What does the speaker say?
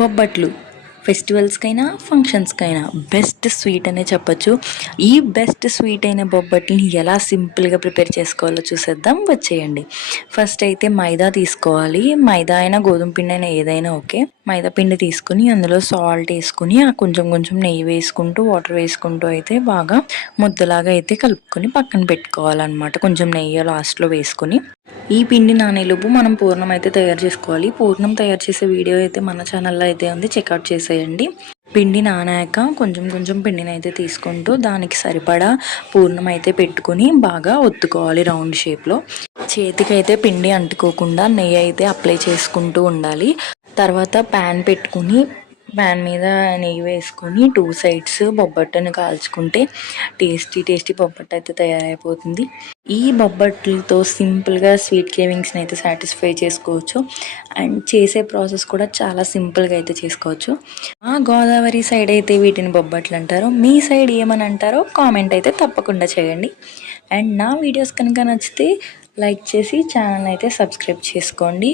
బొబ్బట్లు ఫెస్టివల్స్కైనా ఫంక్షన్స్కైనా best sweet అనే చెప్పచ్చు. ఈ బెస్ట్ స్వీట్ అయిన బొబ్బట్లని ఎలా సింపుల్గా ప్రిపేర్ చేసుకోవాలో చూసేద్దాం, వచ్చేయండి. ఫస్ట్ అయితే మైదా తీసుకోవాలి. మైదా అయినా గోధుమ పిండి అయినా ఏదైనా ఓకే. మైదా పిండి తీసుకుని అందులో సాల్ట్ వేసుకుని కొంచెం కొంచెం నెయ్యి వేసుకుంటూ వాటర్ వేసుకుంటూ అయితే బాగా ముద్దలాగా అయితే కలుపుకొని పక్కన పెట్టుకోవాలన్నమాట. కొంచెం నెయ్యి లాస్ట్లో వేసుకొని ఈ పిండి నానేలోపు మనం పూర్ణం అయితే తయారు చేసుకోవాలి. పూర్ణం తయారు చేసే వీడియో అయితే మన ఛానల్లో అయితే ఉంది, చెక్అవుట్ చేసేయండి. పిండి నానాక కొంచెం కొంచెం పిండిని అయితే తీసుకుంటూ దానికి సరిపడా పూర్ణం అయితే పెట్టుకుని బాగా ఒత్తుకోవాలి రౌండ్ షేప్లో. చేతికి అయితే పిండి అంటుకోకుండా నెయ్యి అయితే అప్లై చేసుకుంటూ ఉండాలి. తర్వాత ప్యాన్ పెట్టుకుని ప్యాన్ మీద నెయ్యి వేసుకొని 2 సైడ్స్ బొబ్బట్టును కాల్చుకుంటే టేస్టీ బొబ్బట్టు అయితే తయారైపోతుంది. ఈ బొబ్బట్లతో సింపుల్గా స్వీట్ క్రేవింగ్స్ని అయితే సాటిస్ఫై చేసుకోవచ్చు. అండ్ చేసే ప్రాసెస్ కూడా చాలా సింపుల్గా అయితే చేసుకోవచ్చు. మా గోదావరి సైడ్ అయితే వీటిని బొబ్బట్లు అంటారు. మీ సైడ్ ఏమని అంటారో కామెంట్ అయితే తప్పకుండా చేయండి. అండ్ నా వీడియోస్ కనుక నచ్చితే లైక్ చేసి ఛానల్ అయితే సబ్స్క్రైబ్ చేసుకోండి.